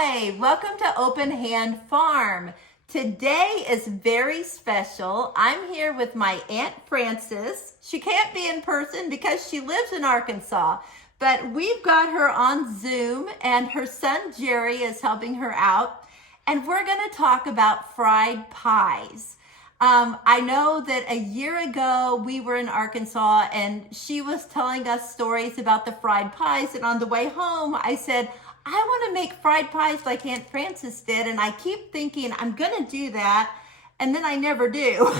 Hi, welcome to Open Hand Farm. Today is very special. I'm here with my Aunt Frances. She can't be in person because she lives in Arkansas, but we've got her on Zoom and her son Jerry is helping her out. And we're going to talk about fried pies. I know that a year ago we were in Arkansas and she was telling us stories about the fried pies. And on the way home, I said, I want to make fried pies like Aunt Frances did. And I keep thinking I'm going to do that. And then I never do.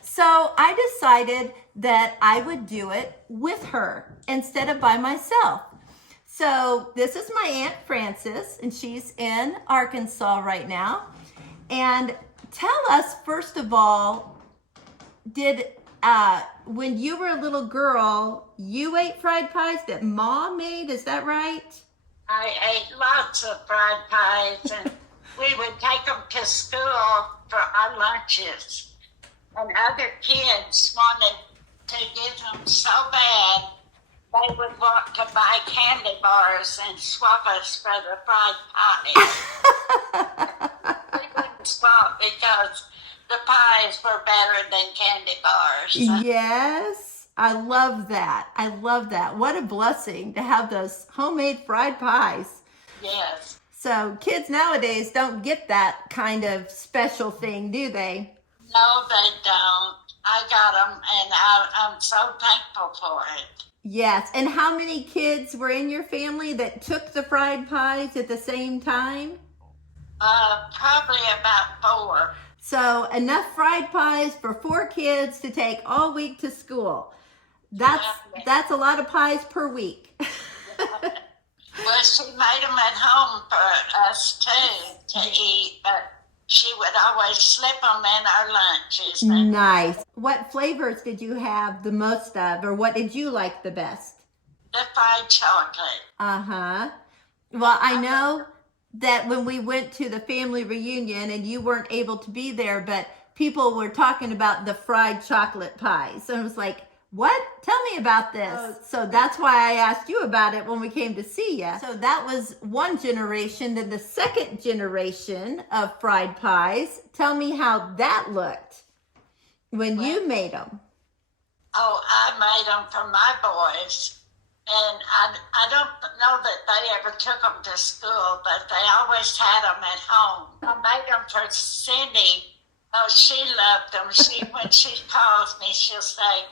So I decided that I would do it with her instead of by myself. So this is my Aunt Frances, and she's in Arkansas right now. And tell us, first of all, did when you were a little girl, you ate fried pies that Mom made? Is that right? I ate lots of fried pies, and we would take them to school for our lunches. And other kids wanted to get them so bad, they would want to buy candy bars and swap us for the fried pies. We wouldn't swap because the pies were better than candy bars. Yes. I love that. I love that. What a blessing to have those homemade fried pies. Yes. So kids nowadays don't get that kind of special thing, do they? No, they don't. I got them, and I'm so thankful for it. Yes. And how many kids were in your family that took the fried pies at the same time? Probably about 4. So enough fried pies for 4 kids to take all week to school. That's a lot of pies per week. Well, she made them at home for us too to eat, but she would always slip them in our lunches. Nice. What flavors did you have the most of, or what did you like the best? The fried chocolate. Uh-huh. Well, I know that when we went to the family reunion and you weren't able to be there, but people were talking about the fried chocolate pies. So I was like, what? Tell me about this. So that's why I asked you about it when we came to see you. So that was one generation. Then the second generation of fried pies. Tell me how that looked when you made them. Oh, I made them for my boys. And I don't know that they ever took them to school, but they always had them at home. I made them for Cindy. Oh, she loved them. When she calls me, she'll say,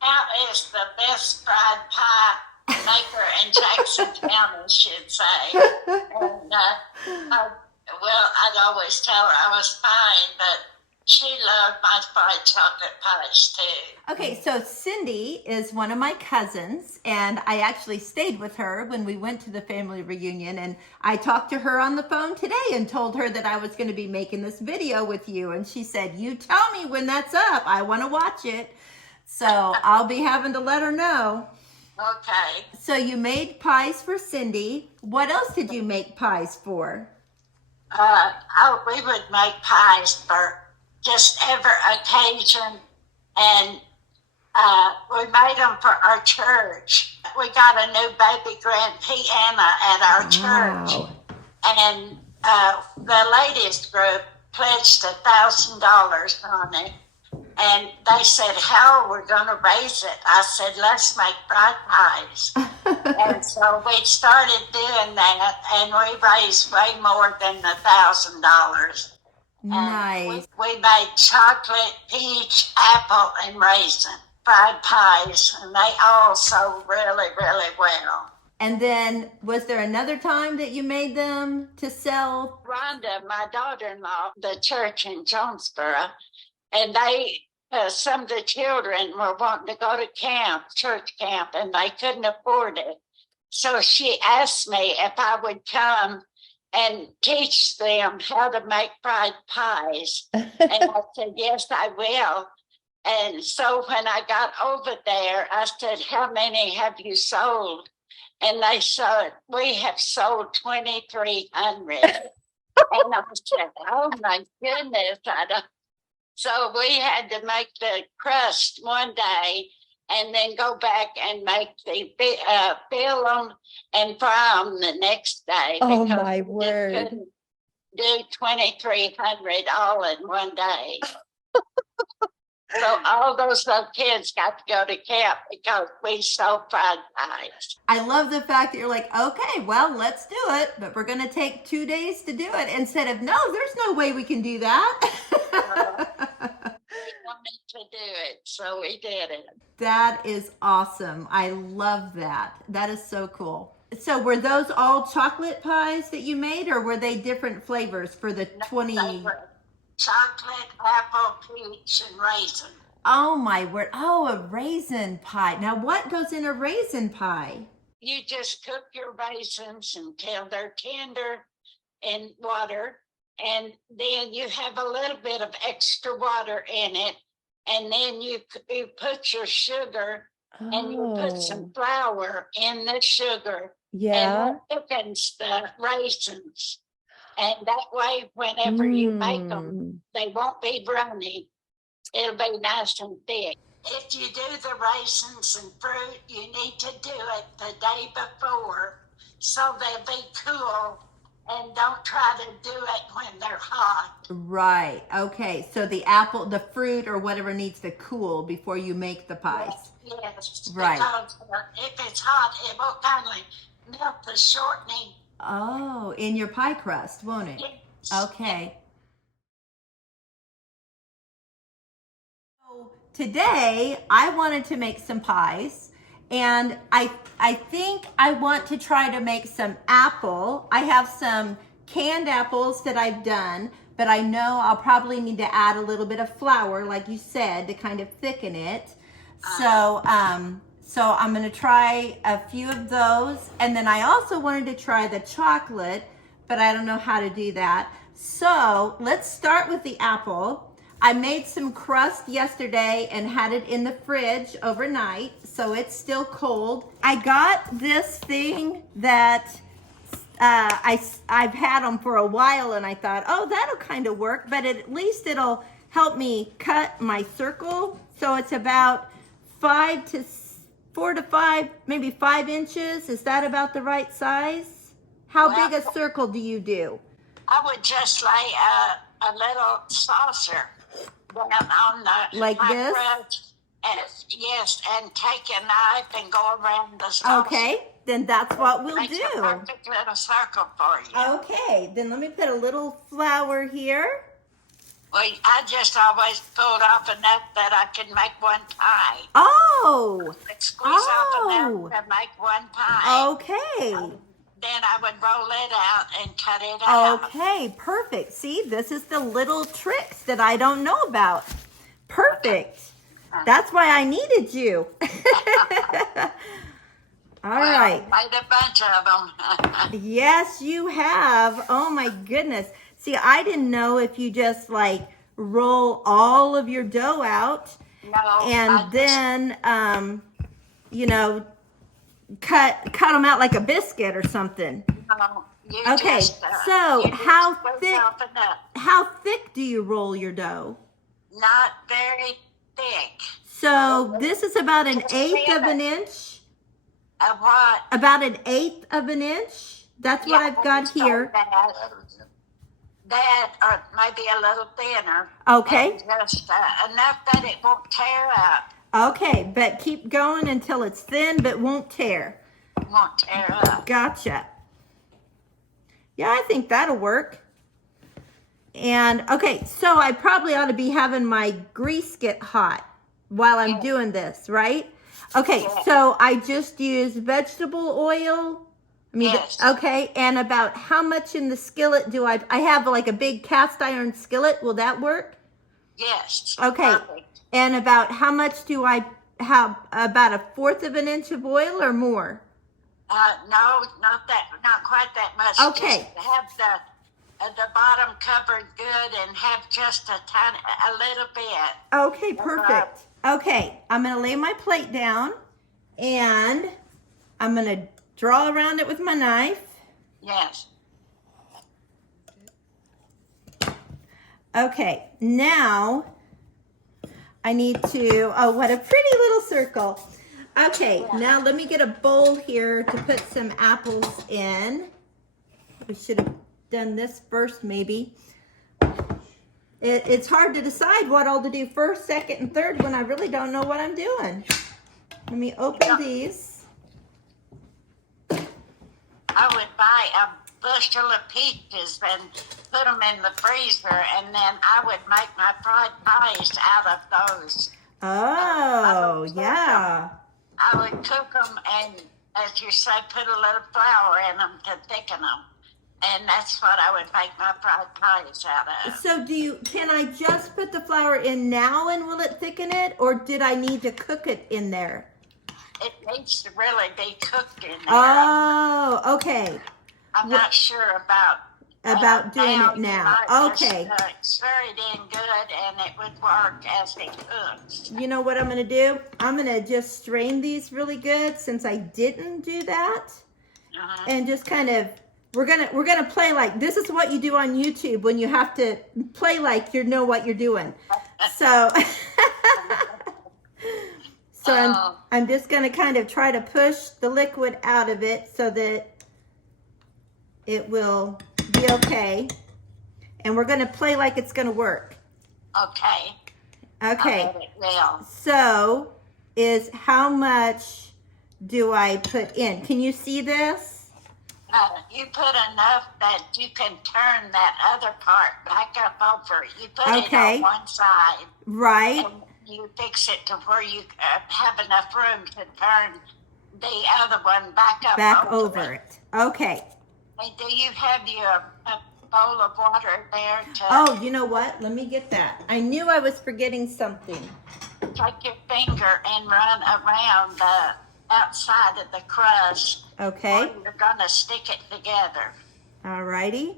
"How is the best fried pie maker in Jackson County?" she'd say. And, I'd always tell her I was fine, but she loved my fried chocolate pies too. Okay, so Cindy is one of my cousins, and I actually stayed with her when we went to the family reunion, and I talked to her on the phone today and told her that I was going to be making this video with you, and she said, "You tell me when that's up. I want to watch it." So I'll be having to let her know. Okay. So you made pies for Cindy. What else did you make pies for? We would make pies for just every occasion, and we made them for our church. We got a new baby grand piano at our church, and the ladies group pledged $1,000 on it. And they said, "How are we going to raise it?" I said, "Let's make fried pies." And so we started doing that, and we raised way more than $1,000. Nice. We made chocolate, peach, apple, and raisin fried pies, and they all sold really, really well. And then was there another time that you made them to sell? Rhonda, my daughter-in-law, the church in Jonesboro, and some of the children were wanting to go to church camp, and they couldn't afford it. So she asked me if I would come and teach them how to make fried pies. And I said, "Yes, I will." And so when I got over there, I said, "How many have you sold?" And they said, "We have sold 2,300. And I said, "Oh my goodness." So we had to make the crust one day, and then go back and make fill them and fry them the next day. Oh, because my we just word. couldn't do 2,300 all in one day. So all those little kids got to go to camp because we sold fried pies. I love the fact that you're like, okay, well, let's do it, but we're going to take 2 days to do it instead of, no, there's no way we can do that. We wanted to do it, so we did it. That is awesome. I love that. That is so cool. So were those all chocolate pies that you made, or were they different flavors for the 20? They were chocolate, apple, peach, and raisin. Oh my word. Oh, a raisin pie. Now what goes in a raisin pie? You just cook your raisins until they're tender in water, and then you have a little bit of extra water in it, and then you put your sugar and you put some flour in the sugar, and that thickens the raisins. And that way, whenever you make them, they won't be runny. It'll be nice and thick. If you do the raisins and fruit, you need to do it the day before so they'll be cool, and don't try to do it when they're hot. Right. Okay. So the apple, the fruit or whatever needs to cool before you make the pies. Yes. Right. Because if it's hot, it will kind of melt the shortening. Oh, in your pie crust, won't it? Yes. Okay. So today I wanted to make some pies, and I think I want to try to make some apple. I have some canned apples that I've done, but I know I'll probably need to add a little bit of flour, like you said, to kind of thicken it. So I'm going to try a few of those. And then I also wanted to try the chocolate, but I don't know how to do that. So let's start with the apple. I made some crust yesterday and had it in the fridge overnight, so it's still cold. I got this thing that I've had them for a while, and I thought, oh, that'll kind of work, but at least it'll help me cut my circle. So it's about 4 to 5, maybe 5 inches. Is that about the right size? How big a circle do you do? I would just lay a little saucer down on the Like this? crust, and yes, and take a knife and go around the saucer. Okay, then that's what we'll Makes a do. perfect little circle for you. Okay, then let me put a little flour here. Well, I just always pulled off enough that I can make one pie. Oh, Squeeze off enough to make one pie. okay. Then I would roll it out and cut it out. Okay, perfect. See, this is the little tricks that I don't know about. Perfect. That's why I needed you. All right. I made a bunch of them. Yes, you have. Oh my goodness. See, I didn't know if you just like roll all of your dough out and then, cut them out like a biscuit or something. No, Okay, so how thick do you roll your dough? Not very thick. So this is about an eighth of an inch. What? About an eighth of an inch. That's what I've got here. That or maybe a little thinner. Okay. And just enough that it won't tear up. Okay, but keep going until it's thin but won't tear. Won't tear up. Gotcha. Yeah, I think that'll work. And okay, so I probably ought to be having my grease get hot while I'm doing this, right? Okay, so I just use vegetable oil. Okay, and about how much in the skillet do I have like a big cast iron skillet. Will that work? Yes. Okay. Perfect. And about how much do I have? About 1/4 of an inch of oil or more? No, not quite that much. Okay. Just have the bottom covered good and have just a little bit. Okay, perfect. Okay, I'm gonna lay my plate down and I'm gonna draw around it with my knife. Yes. Okay, now I need to, oh, what a pretty little circle. Okay, now let me get a bowl here to put some apples in. We should have done this first, maybe. It's hard to decide what all to do first, second, and third when I really don't know what I'm doing. Let me open these. I would buy a bushel of peaches and put them in the freezer, and then I would make my fried pies out of those. Oh, yeah. I would cook them and, as you say, put a little flour in them to thicken them. And that's what I would make my fried pies out of. So can I just put the flour in now and will it thicken it? Or did I need to cook it in there? It needs to really be cooked in there. Oh, okay. I'm not sure about doing it now. Okay. Stir it in good and it would work as it cooks. You know what I'm going to do? I'm going to just strain these really good since I didn't do that. And just kind of, we're gonna play like, this is what you do on YouTube when you have to play like you know what you're doing. So, I'm just gonna kind of try to push the liquid out of it so that it will be okay. And we're gonna play like it's gonna work. Okay. Okay. It will. So, how much do I put in? Can you see this? You put enough that you can turn that other part back up over. You put it on one side. Right. And you fix it to where you have enough room to turn the other one back over it. Okay. And do you have your bowl of water there? Oh, you know what? Let me get that. I knew I was forgetting something. Take your finger and run around the outside of the crust. Okay. Or you're gonna stick it together. Alrighty.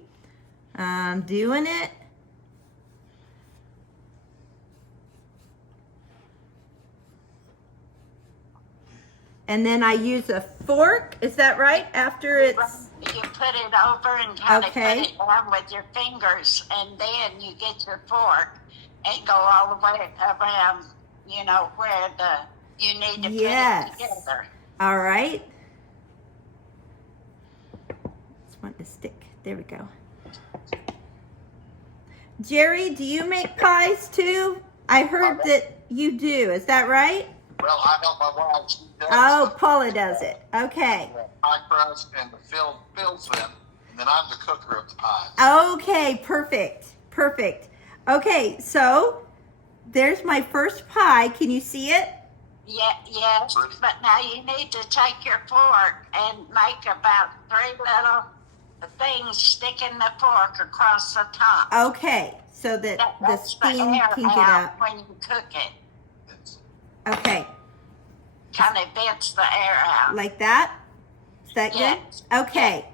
I'm doing it. And then I use a fork. Is that right? After it's... You put it over and kind of put it down with your fingers, and then you get your fork and go all the way around, you know, where you need to put it together. All right. Just want to stick. There we go. Jerry, do you make pies too? I heard that you do. Is that right? Well, I help my wife. She does. Oh, Paula does it. Okay. Pie crust and the fills them, and then I'm the cooker of the pies. Okay, perfect. Perfect. Okay, so there's my first pie. Can you see it? Yeah, yes, but now you need to take your fork and make about 3 little things sticking the fork across the top. Okay, so that the steam can get out when you cook it. Okay. Kind of vents the air out. Like that? Is that good? Okay.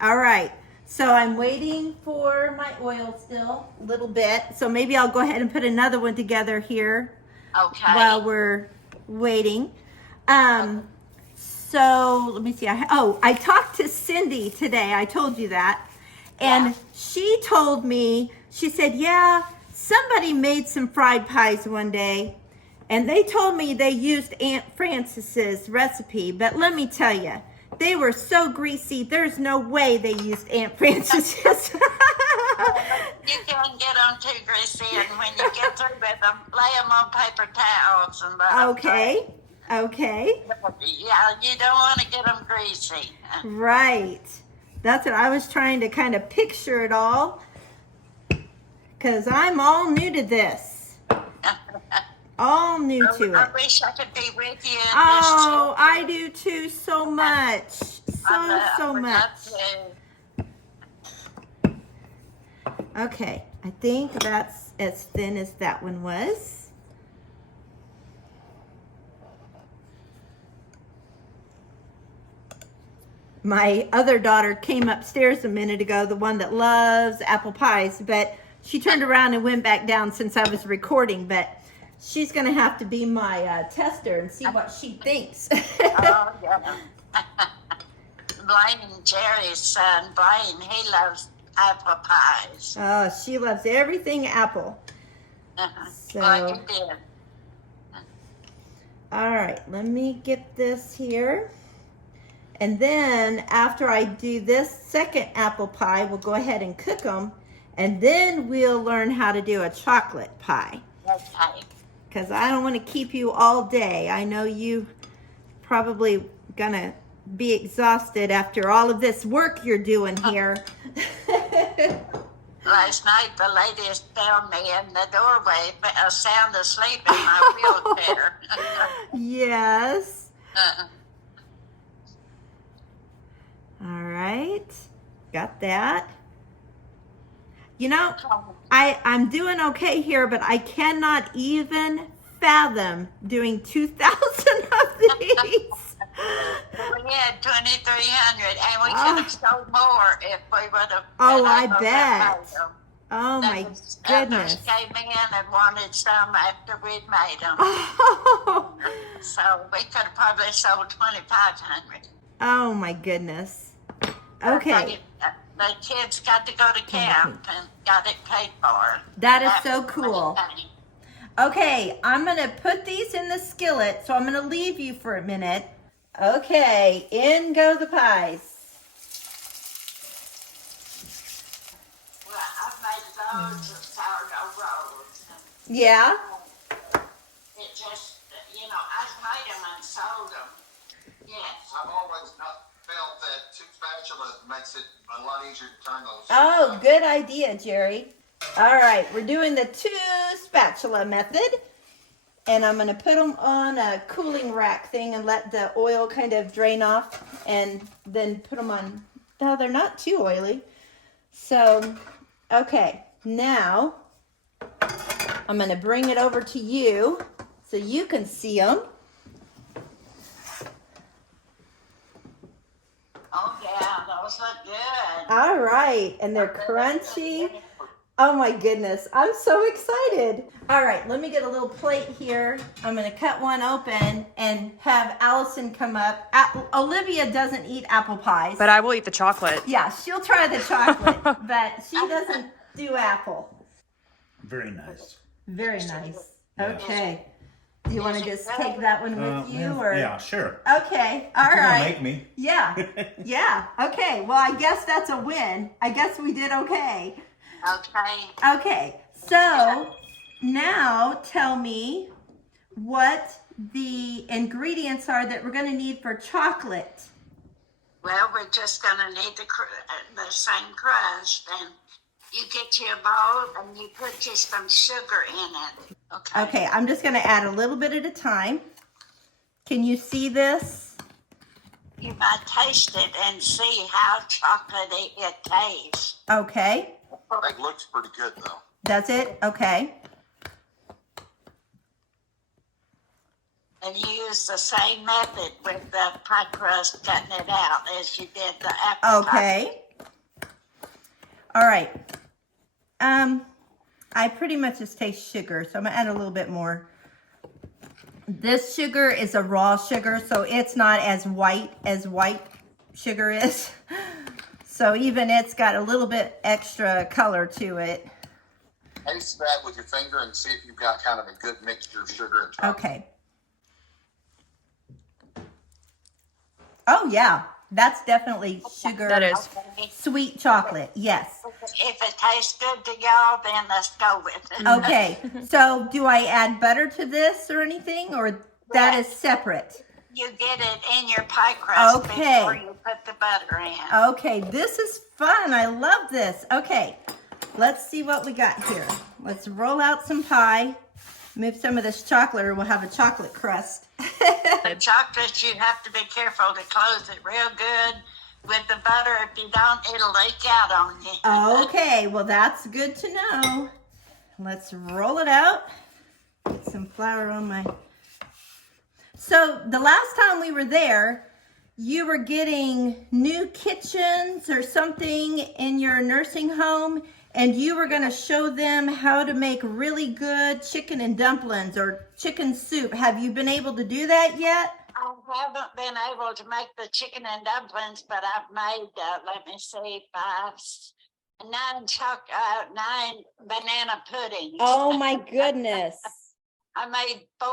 All right. So I'm waiting for my oil still a little bit. So maybe I'll go ahead and put another one together here. Okay. While we're waiting. So let me see. I talked to Cindy today. I told you that. And she told me, she said, yeah, somebody made some fried pies one day. And they told me they used Aunt Frances's recipe. But let me tell you, they were so greasy. There's no way they used Aunt Frances's. You can't get them too greasy, and when you get through with them, lay them on paper towels and let them Okay. Yeah, you don't want to get them greasy. Right. That's what I was trying to kind of picture it all. Because I'm all new to this. All new to it. I wish I could be with you. Oh, I do too, so much. So much. Okay, I think that's as thin as that one was. My other daughter came upstairs a minute ago, the one that loves apple pies, but she turned around and went back down since I was recording, but she's going to have to be my tester and see what she thinks. Oh, yeah. Blaine, Jerry's son, Blaine, he loves apple pies. Oh, she loves everything apple. Well, you did. All right, let me get this here. And then after I do this second apple pie, we'll go ahead and cook them. And then we'll learn how to do a chocolate pie. Okay. Because I don't want to keep you all day. I know you probably gonna be exhausted after all of this work you're doing here. Last night, the ladies found me in the doorway, sound asleep in my wheelchair. Yes. All right. Got that. You know, I'm doing okay here, but I cannot even fathom doing 2,000 of these. We had 2,300, and we could have sold more if we would have. Oh, I bet. Oh my goodness. Others came in and wanted some after we'd made them. Oh. So we could have probably sold 2,500. Oh my goodness. Okay. The kids got to go to camp and got it paid for. That is so cool. Okay, I'm going to put these in the skillet, so I'm going to leave you for a minute. Okay, in go the pies. Well, I've made loads of sourdough rolls. Yeah? It just, I've made them and sold them. Yes. I've always not felt that two spatula makes it a lot easier to turn those. Oh, good idea, Jerry. All right, we're doing the 2 spatula method. And I'm going to put them on a cooling rack thing and let the oil kind of drain off. And then put them on. No, they're not too oily. So, okay. Now, I'm going to bring it over to you so you can see them. Oh, yeah, those look good. All right. And they're crunchy. Oh my goodness, I'm so excited. All right, let me get a little plate here. I'm gonna cut one open and have Allison come up. Olivia doesn't eat apple pies. But I will eat the chocolate. Yeah, she'll try the chocolate, but she doesn't do apple. Very nice. Very nice. Yes. Okay. Do you wanna just take that one with you or? Yeah, sure. Okay, all You're gonna right. make me. Yeah, yeah, okay. Well, I guess that's a win. I guess we did okay. Okay. Okay, so now tell me what the ingredients are that we're going to need for chocolate. Well, we're just going to need the same crust, and you get your bowl and you put just some sugar in it. Okay. Okay, I'm just going to add a little bit at a time. Can you see this? You might taste it and see how chocolatey it tastes. Okay, It looks pretty good though. that's it? Okay. And you use the same method with the pie crust cutting it out as you did the apple pie. Okay. All right. I pretty much just taste sugar, so I'm going to add a little bit more. This sugar is a raw sugar, so it's not as white sugar is. So even it's got a little bit extra color to it. Taste that with your finger and see if you've got kind of a good mixture of sugar and chocolate. Okay. Oh yeah, that's definitely sugar. That is. Sweet chocolate, yes. If it tastes good to y'all, then let's go with it. Okay, so do I add butter to this or anything, or that is separate? You get it in your pie crust Okay. before you put the butter in. Okay, this is fun. I love this. Okay, let's see what we got here. Let's roll out some pie. Move some of this chocolate or we'll have a chocolate crust. The chocolate, you have to be careful to close it real good. With the butter, if you don't, it'll leak out on you. Okay, well that's good to know. Let's roll it out. Get some flour on my... So the last time we were there, you were getting new kitchens or something in your nursing home, and you were going to show them how to make really good chicken and dumplings or chicken soup. Have you been able to do that yet? I haven't been able to make the chicken and dumplings, but I've made, let me see, 9 banana puddings. Oh my goodness. I made 4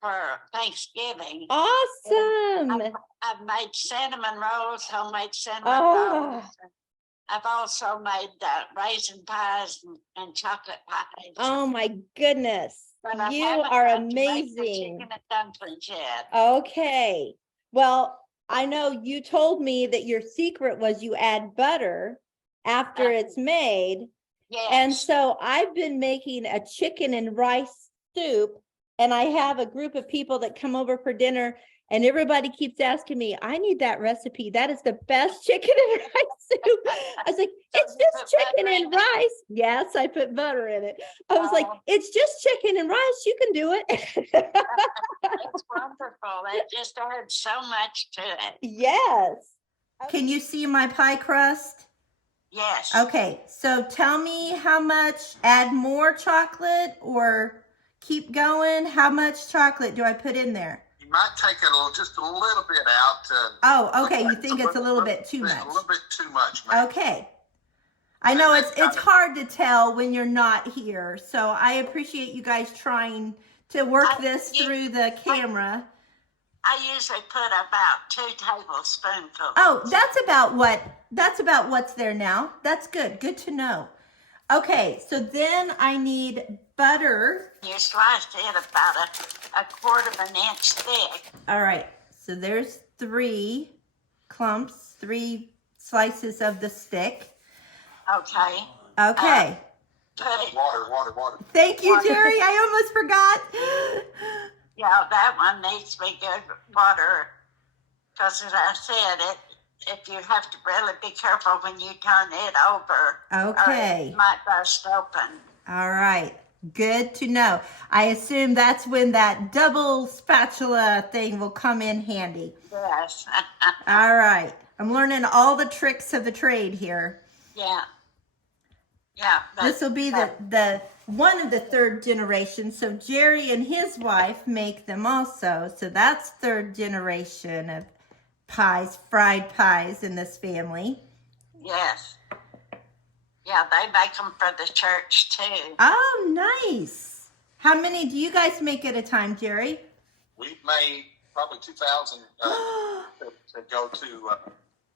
for Thanksgiving. Awesome. I've made cinnamon rolls, homemade cinnamon Oh. rolls. I've also made raisin pies and chocolate pies. Oh my goodness. But I You haven't are got to make the amazing. chicken and dumplings yet. Okay. Well, I know you told me that your secret was you add butter after it's made. Yes. And so I've been making a chicken and rice soup, and I have a group of people that come over for dinner, and everybody keeps asking me, I need that recipe. That is the best chicken and rice soup. I was like, it's just chicken and rice. Yes, I put butter in it. I was like, it's just chicken and rice. You can do it. It's wonderful. It just adds so much to it. Yes. Can you see my pie crust? Yes. Okay, so tell me how much, add more chocolate or keep going? How much chocolate do I put in there? You might take just a little bit out. Oh, okay, you think it's a little bit too much? A little bit too much, maybe. Okay. I know it's hard to tell when you're not here, so I appreciate you guys trying to work this through the camera. I usually put about 2 tablespoonfuls. Oh, that's about what's there now. That's good. Good to know. Okay, so then I need butter. You slice it about a 1/4 inch thick. All right, so there's 3 clumps, 3 slices of the stick. Okay. Okay. Put it. Water. Thank you, Jerry. I almost forgot. Yeah, that one needs to be good water. Because as I said, if you have to really be careful when you turn it over. Okay. Or it might burst open. All right. Good to know. I assume that's when that double spatula thing will come in handy. Yes. All right. I'm learning all the tricks of the trade here. Yeah. Yeah. This will be the one of the 3rd generation. So Jerry and his wife make them also. So that's 3rd generation of pies, fried pies in this family. Yes. Yeah, they make them for the church too. Oh, nice. How many do you guys make at a time, Jerry? We've made probably 2,000 to go to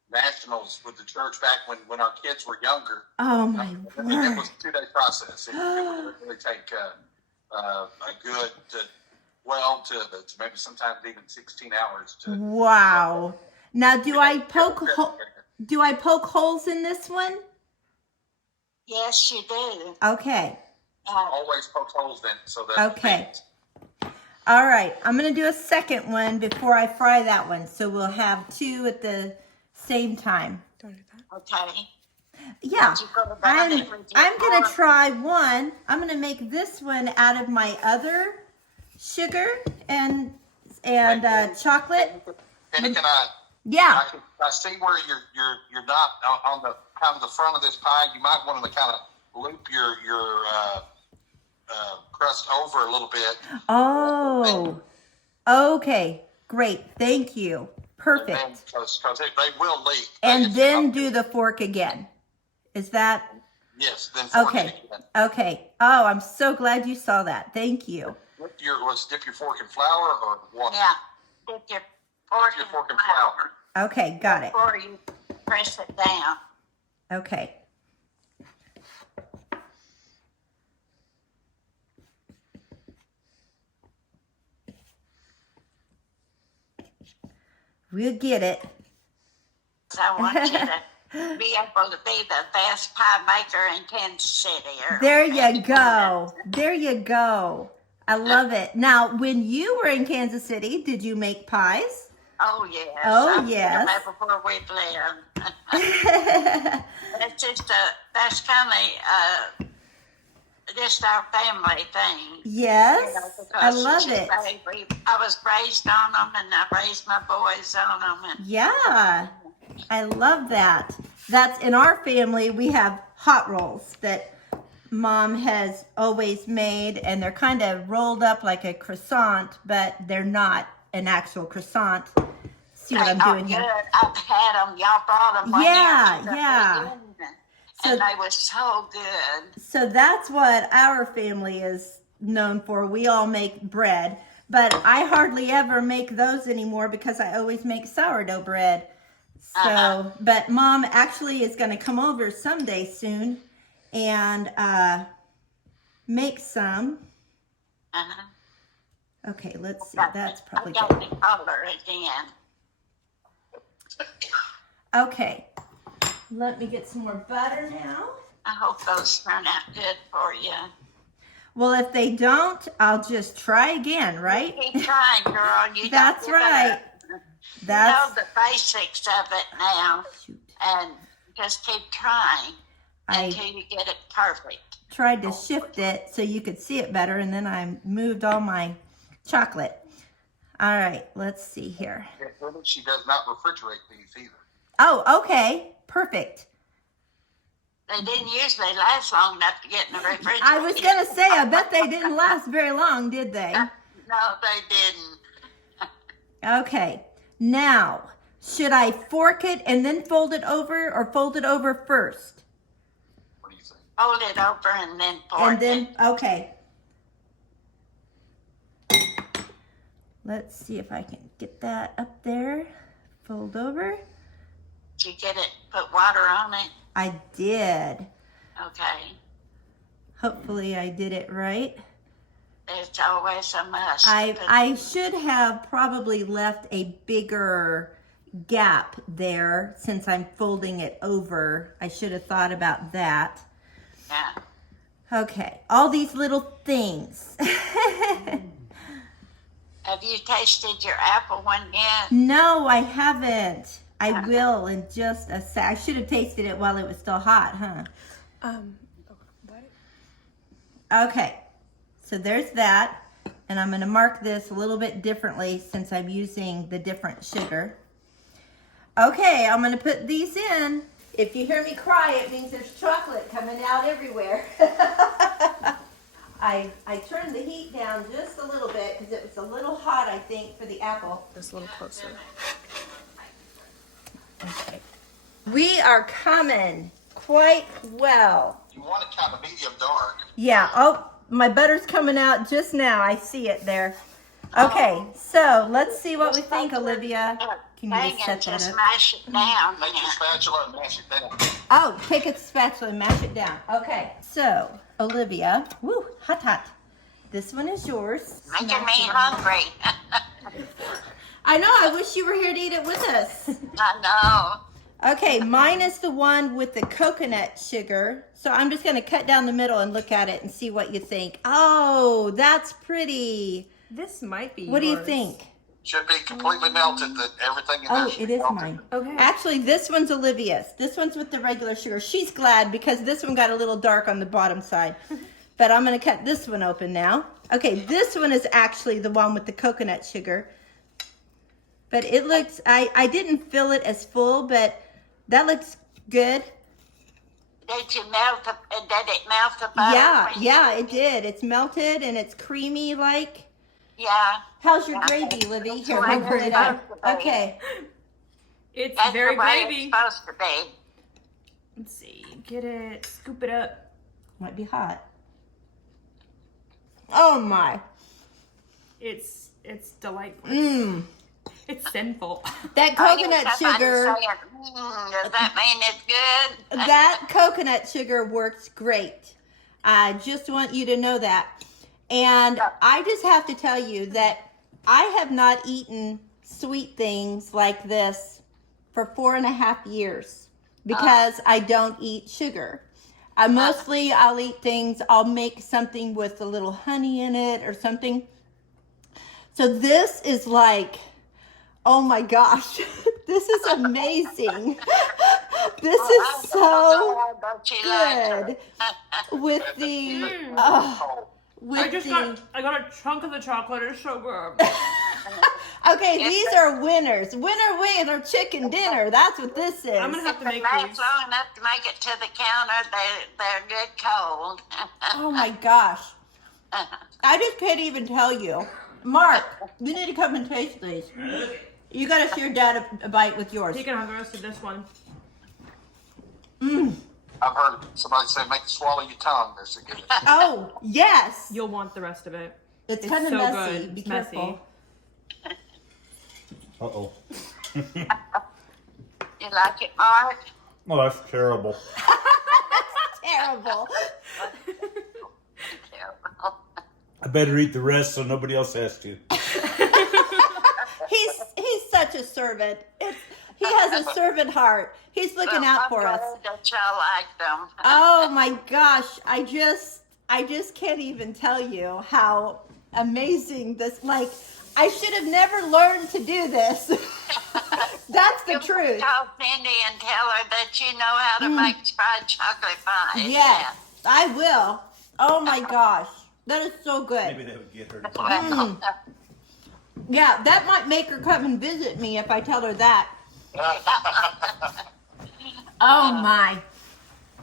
nationals with the church back when our kids were younger. Oh my It word. was a 2-day process. It would really take a good 12 to maybe sometimes even 16 hours to. Wow. Now, do I poke holes in this one? Yes, you do. Okay. Always poke holes in it so that. Okay. All right. I'm going to do a second one before I fry that one. So we'll have 2 at the same time. Okay. Yeah. I'm going to try one. I'm going to make this one out of my other sugar and chocolate. Penny, can I? Yeah. I see where you're not on the kind of the front of this pie. You might want to kind of loop your crust over a little bit. Oh. Okay. Great. Thank you. Perfect. Because they will leak. And then do the fork again. Is that? Yes. Then fork okay. it again. Okay. Oh, I'm so glad you saw that. Thank you. Dip your fork in flour or water? Yeah. Dip your fork in flour. Okay. Got it. Before you press it down. Okay. We'll get it. I want you to be able to be the best pie maker in Kansas City. There you go. There you go. I love it. Now, when you were in Kansas City, did you make pies? Oh, yes. Oh, yes. Before we lived. It's just that's kind of just our family thing. Yes. I love it. I was raised on them, and I raised my boys on them. Yeah. I love that. That's in our family. We have hot rolls that Mom has always made, and they're kind of rolled up like a croissant, but they're not an actual croissant. See what I'm doing here? Good. I've had them. Y'all brought them. Yeah. And they were so good. So that's what our family is known for. We all make bread, but I hardly ever make those anymore because I always make sourdough bread. So, but Mom actually is going to come over someday soon and make some. Okay, let's see. That's probably I got good. the color again. Okay, let me get some more butter now. I hope those turn out good for you. Well, if they don't, I'll just try again, right? Keep trying, girl. You That's don't give right. up. That's You know the basics of it now, shoot. and just keep trying until you get it perfect. Tried to shift it so you could see it better, and then I moved all my chocolate. All right, let's see here. She does not refrigerate these either. Oh, okay, perfect. They didn't usually last long enough to get in the refrigerator. I was gonna say, I bet they didn't last very long, did they? No, they didn't. Okay, now, should I fork it and then fold it over, or fold it over first? What do you think? Hold it over and then fork And then, it. okay. Let's see if I can get that up there. Fold over. Did you get it, put water on it? I did. Okay. Hopefully I did it right. It's always a must. I should have probably left a bigger gap there since I'm folding it over. I should have thought about that. Yeah. Okay, all these little things. Have you tasted your apple one yet? No, I haven't. I will in just a sec. I should have tasted it while it was still hot, huh? What? Okay, so there's that. And I'm gonna mark this a little bit differently since I'm using the different sugar. Okay, I'm gonna put these in. If you hear me cry, it means there's chocolate coming out everywhere. I turned the heat down just a little bit because it was a little hot, I think, for the apple. Just a little closer. Okay. We are coming quite well. You want it kind of medium dark. Yeah, oh, my butter's coming out just now. I see it there. Okay, so let's see what we think, Olivia. Can you just set that just up? mash it down. Take your spatula and mash it down. Oh, take a spatula and mash it down. Okay, so Olivia, woo, hot, hot. This one is yours. Making Smash me it. hungry. I know, I wish you were here to eat it with us. I know. Okay, mine is the one with the coconut sugar. So I'm just gonna cut down the middle and look at it and see what you think. Oh, that's pretty. This might be What do you yours. think? Should be completely melted. That everything in there Oh, should it be is melted. mine. Okay. Actually, this one's Olivia's. This one's with the regular sugar. She's glad because this one got a little dark on the bottom side. But I'm gonna cut this one open now. Okay, this one is actually the one with the coconut sugar. But it looks, I didn't fill it as full, but that looks good. Did you melt the, did it melt the butter? Yeah, when you- yeah, it did. It's melted and it's creamy like. Yeah. How's your gravy, Livy? Here, That's hold the way it it's up. supposed to be. Okay. It's That's very the way gravy. it's supposed to be. Let's see. Get it. Scoop it up. Might be hot. Oh my. It's delightful. Mmm. It's sinful. That I hear coconut somebody sugar. saying, does that mean it's good? That coconut sugar works great. I just want you to know that. And I just have to tell you that I have not eaten sweet things like this for 4.5 years because I don't eat sugar. Mostly I'll eat things, I'll make something with a little honey in it or something. So this is like, oh my gosh, this is amazing. This is so good with the with I got a chunk of the chocolate. It's so good. Okay, these are winners. Winner chicken dinner. That's what this is. I'm gonna have to If it make lasts these. long enough to make it to the counter, they're good cold. Oh my gosh. I just can't even tell you. Mark, you need to come and taste these. You gotta share Dad a bite with yours. Taking a rest of this one. I've heard somebody say, make you swallow your tongue. There's a good. Oh, yes. You'll want the rest of it. It's kind of so messy. good. Be It's careful. messy. Uh-oh. You like it, Mark? Oh, that's terrible. Terrible. Terrible. I better eat the rest so nobody else has to. He's such a servant. He has a servant heart. He's looking out for us. I'm glad that y'all like them. Oh my gosh, I just can't even tell you how amazing this, like, I should have never learned to do this. That's the truth. Call Cindy and tell her that you know how to make fried chocolate pie. Yes, I will. Oh my gosh, that is so good. Maybe that would get her to Well, Yeah, that might make her come and visit me if I tell her that. Oh my.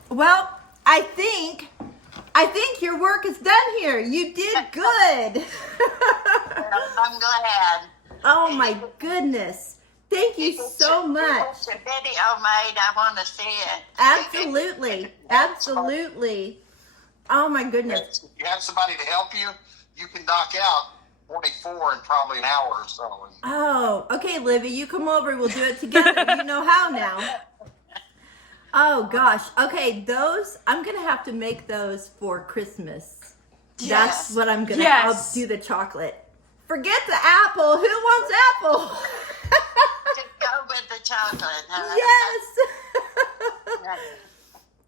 Well, I think your work is done here. You did good. I'm glad. Oh my goodness. Thank you so much. It's a video made. I want to see it. Absolutely. Absolutely. Oh my goodness. If you have somebody to help you, you can knock out 24 in probably an hour or so. Oh, okay, Livy, you come over. We'll do it together. You know how now. Oh gosh. Okay, those, I'm going to have to make those for Christmas. That's Yes. what I'm going to Yes. do, the chocolate. Forget the apple. Who wants apple? Just go with the chocolate. Yes.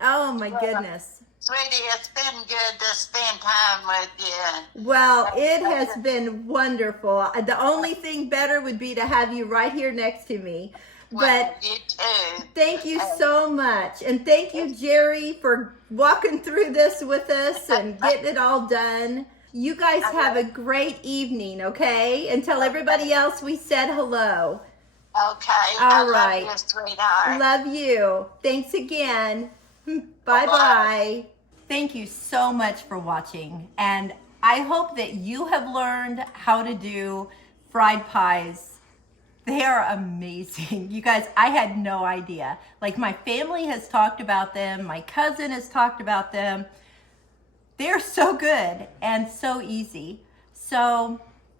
Oh my goodness. Sweetie, it's been good to spend time with you. Well, it has been wonderful. The only thing better would be to have you right here next to me. Well, But you too. thank you so much. And thank you, Jerry, for walking through this with us and getting it all done. You guys have a great evening, okay? And tell everybody else we said hello. Okay. All I right. love you, sweetheart. Love you. Thanks again. Bye-bye. Thank you so much for watching. And I hope that you have learned how to do fried pies. They are amazing. You guys, I had no idea. Like, my family has talked about them. My cousin has talked about them. They're so good and so easy. So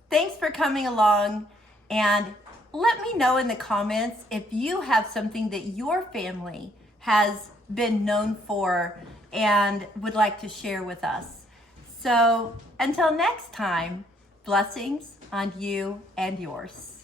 thanks for coming along, and let me know in the comments if you have something that your family has been known for and would like to share with us. So until next time, blessings on you and yours.